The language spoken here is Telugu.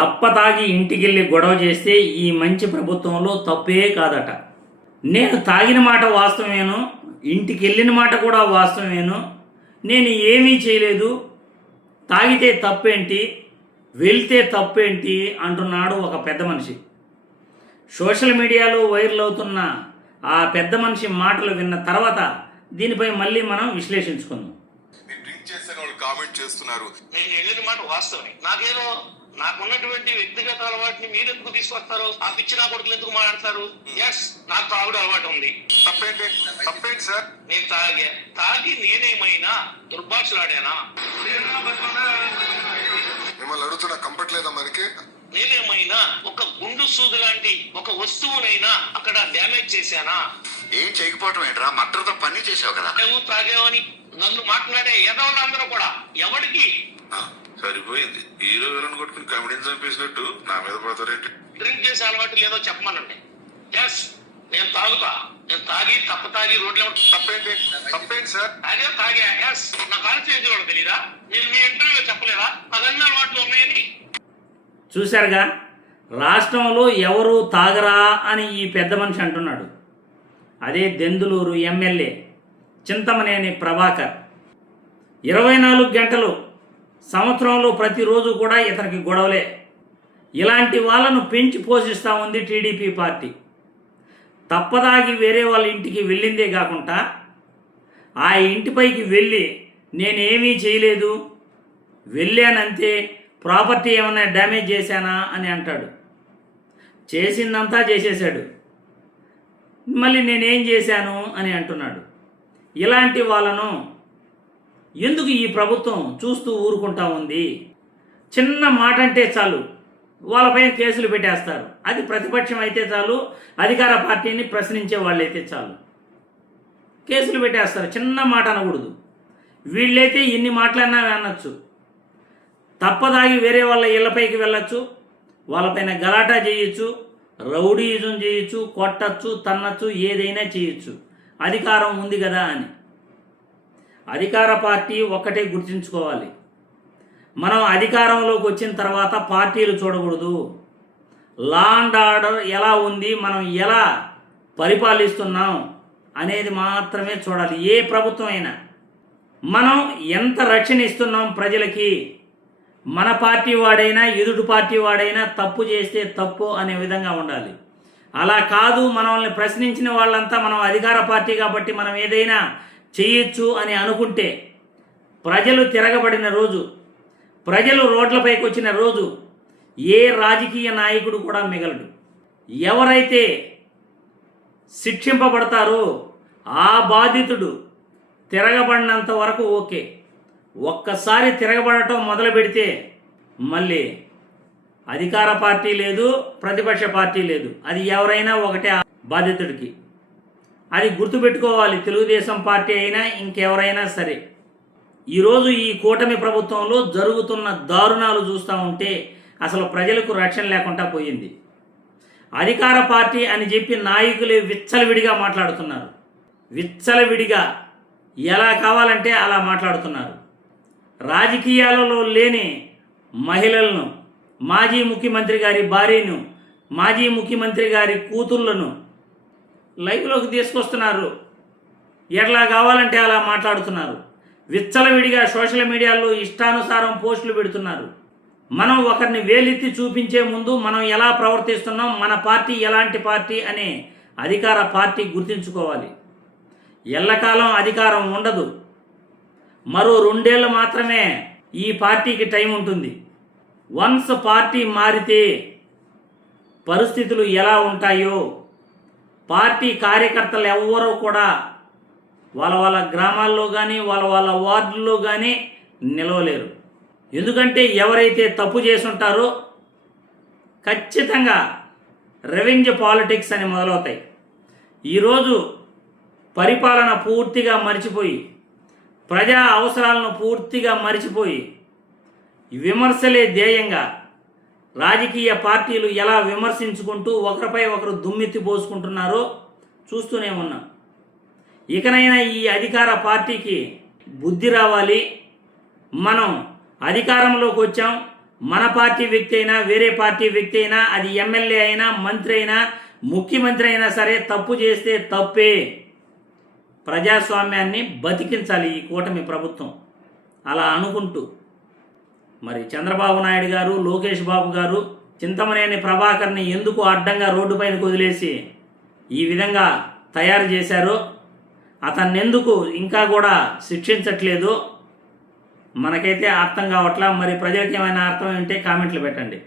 తప్పతాగి ఇంటికెళ్ళి గొడవ చేస్తే ఈ మంచి ప్రభుత్వంలో తప్పే కాదట. నేను తాగిన మాట వాస్తవమేను, ఇంటికి వెళ్ళిన మాట కూడా వాస్తవమేను, నేను ఏమీ చేయలేదు, తాగితే తప్పేంటి, వెళ్తే తప్పేంటి అంటున్నాడు ఒక పెద్ద మనిషి. సోషల్ మీడియాలో వైరల్ అవుతున్న ఆ పెద్ద మనిషి మాటలు విన్న తర్వాత దీనిపై మళ్ళీ మనం విశ్లేషించుకుందాం. కామెంట్ చేస్తున్నారు. నేను వెళ్ళిన మాట వాస్తవమే. నాకున్నటువంటి వ్యక్తిగత అలవాటుని మీరు ఎందుకు తీసుకొస్తారు? ఆ పిచ్చి నా కొడుకులు ఎందుకు మాట్లాడతారు? ఎస్, నాకు తాగుడు అలవాటు ఉంది. తప్పేంటి సార్? నేను తాగి నేనేమైనా దుర్భాషలాడానా? మిమ్మల్ని అడుగుతున్నా, కంఫర్ట్ లేదా మనకి? నేనేమైనా ఒక గుండు సూది లాంటి ఒక వస్తువునైనా అక్కడ డ్యామేజ్ చేశానా? ఏం చేయకపోవటం ఏంట్రా, మట్టరతో పని చేసావు కదా. నువ్వు తాగావని నన్ను మాట్లాడే ఎదవలందరూ కూడా ఎవరికి సరిపోయింది. హీరో విలన్ కొట్టుకుని కమెడీని చంపేసినట్టు నా మీద పడతారేంటి? డ్రింక్ చేసే అలవాటు లేదో చెప్పమనండి. ఎస్, నేను తాగుతా. నేను తాగి తాగి రోడ్లో తప్పేంటి సార్? తాగా. ఎస్, నా కాన్స్టిట్యూన్సీ కూడా తెలీదా? నేను మీ ఇంటర్వ్యూలో చెప్పలేదా అదన్నీ అలవాట్లు ఉన్నాయని? చూశారుగా, రాష్ట్రంలో ఎవరు తాగరా అని ఈ పెద్ద మనిషి అంటున్నాడు. అదే దెందులూరు ఎమ్మెల్యే చింతమనేని ప్రభాకర్ 24 గంటలు సంవత్సరంలో ప్రతిరోజు కూడా ఇతనికి గొడవలే. ఇలాంటి వాళ్ళను పెంచి పోషిస్తూ ఉంది టీడీపీ పార్టీ. తప్పదాగి వేరే వాళ్ళ ఇంటికి వెళ్ళిందే కాకుండా ఆ ఇంటిపైకి వెళ్ళి నేనేమీ చేయలేదు, వెళ్ళానంతే, ప్రాపర్టీ ఏమైనా డ్యామేజ్ చేశానా అని అంటాడు. చేసిందంతా చేసేశాడు, మళ్ళీ నేనేం చేశాను అని అంటున్నాడు. ఇలాంటి వాళ్ళను ఎందుకు ఈ ప్రభుత్వం చూస్తూ ఊరుకుంటా ఉంది? చిన్న మాట అంటే చాలు వాళ్ళపైన కేసులు పెట్టేస్తారు. అది ప్రతిపక్షం అయితే చాలు, అధికార పార్టీని ప్రశ్నించే వాళ్ళైతే చాలు, కేసులు పెట్టేస్తారు. చిన్న మాట అనకూడదు. వీళ్ళైతే ఎన్ని మాటలన్నా అనొచ్చు. తప్పదాగి వేరే వాళ్ళ ఇళ్లపైకి వెళ్ళొచ్చు, వాళ్ళపైన గలాటా చేయొచ్చు, రౌడీయిజం చేయొచ్చు, కొట్టచ్చు, తన్నచ్చు, ఏదైనా చేయొచ్చు, అధికారం ఉంది కదా అని. అధికార పార్టీ ఒక్కటే గుర్తుంచుకోవాలి, మనం అధికారంలోకి వచ్చిన తర్వాత పార్టీలు చూడకూడదు. లా అండ్ ఆర్డర్ ఎలా ఉంది, మనం ఎలా పరిపాలిస్తున్నాం అనేది మాత్రమే చూడాలి. ఏ ప్రభుత్వం అయినా మనం ఎంత రక్షణ ఇస్తున్నాం ప్రజలకి, మన పార్టీ వాడైనా ఎదుటి పార్టీ వాడైనా తప్పు చేస్తే తప్పు అనే విధంగా ఉండాలి. అలా కాదు, మనల్ని ప్రశ్నించిన వాళ్ళంతా మనం అధికార పార్టీ కాబట్టి మనం ఏదైనా చేయొచ్చు అని అనుకుంటే ప్రజలు తిరగబడిన రోజు, ప్రజలు రోడ్లపైకి వచ్చిన రోజు ఏ రాజకీయ నాయకుడు కూడా మిగలడు. ఎవరైతే శిక్షింపబడతారో ఆ బాధితుడు తిరగబడినంత వరకు ఓకే. ఒక్కసారి తిరగబడటం మొదలు పెడితే మళ్ళీ అధికార పార్టీ లేదు, ప్రతిపక్ష పార్టీ లేదు, అది ఎవరైనా ఒకటే బాధితుడికి. అది గుర్తుపెట్టుకోవాలి, తెలుగుదేశం పార్టీ అయినా ఇంకెవరైనా సరే. ఈరోజు ఈ కూటమి ప్రభుత్వంలో జరుగుతున్న దారుణాలు చూస్తూ ఉంటే అసలు ప్రజలకు రక్షణ లేకుండా పోయింది. అధికార పార్టీ అని చెప్పి నాయకులే విచ్చలవిడిగా మాట్లాడుతున్నారు. విచ్చలవిడిగా ఎలా కావాలంటే అలా మాట్లాడుతున్నారు. రాజకీయాలలో లేని మహిళలను, మాజీ ముఖ్యమంత్రి గారి భార్యను, మాజీ ముఖ్యమంత్రి గారి కూతుర్లను లైవ్లోకి తీసుకొస్తున్నారు. ఎట్లా కావాలంటే అలా మాట్లాడుతున్నారు. విచ్చలవిడిగా సోషల్ మీడియాలో ఇష్టానుసారం పోస్టులు పెడుతున్నారు. మనం ఒకరిని వేలెత్తి చూపించే ముందు మనం ఎలా ప్రవర్తిస్తున్నాం, మన పార్టీ ఎలాంటి పార్టీ అనే అధికార పార్టీ గుర్తించుకోవాలి. ఎల్లకాలం అధికారం ఉండదు, మరో 2 ఏళ్ళు మాత్రమే ఈ పార్టీకి టైం ఉంటుంది. వన్స్ పార్టీ మారితే పరిస్థితులు ఎలా ఉంటాయో పార్టీ కార్యకర్తలు ఎవ్వరూ కూడా వాళ్ళ గ్రామాల్లో కానీ వాళ్ళ వార్డుల్లో కానీ నిలవలేరు. ఎందుకంటే ఎవరైతే తప్పు చేసుంటారో ఖచ్చితంగా రెవెన్యూ పాలిటిక్స్ అని మొదలవుతాయి. ఈరోజు పరిపాలన పూర్తిగా మర్చిపోయి, ప్రజా అవసరాలను పూర్తిగా మర్చిపోయి విమర్శలే ధ్యేయంగా రాజకీయ పార్టీలు ఎలా విమర్శించుకుంటూ ఒకరిపై ఒకరు దుమ్మెత్తి పోసుకుంటున్నారో చూస్తూనే ఉన్నాం. ఇకనైనా ఈ అధికార పార్టీకి బుద్ధి రావాలి. మనం అధికారంలోకి వచ్చాం, మన పార్టీ వ్యక్తి అయినా వేరే పార్టీ వ్యక్తి అయినా, అది ఎమ్మెల్యే అయినా మంత్రి అయినా ముఖ్యమంత్రి అయినా సరే తప్పు చేస్తే తప్పే. ప్రజాస్వామ్యాన్ని బతికించాలి ఈ కూటమి ప్రభుత్వం. అలా అనుకుంటూ మరి చంద్రబాబు నాయుడు గారు, లోకేష్ బాబు గారు చింతమనేని ప్రభాకర్ని ఎందుకు అడ్డంగా రోడ్డు పైనకు వదిలేసి ఈ విధంగా తయారు చేశారో, అతన్ని ఎందుకు ఇంకా కూడా శిక్షించట్లేదు మనకైతే అర్థం కావట్లా. మరి ప్రజలకు ఏమైనా అర్థం ఉంటే కామెంట్లు పెట్టండి.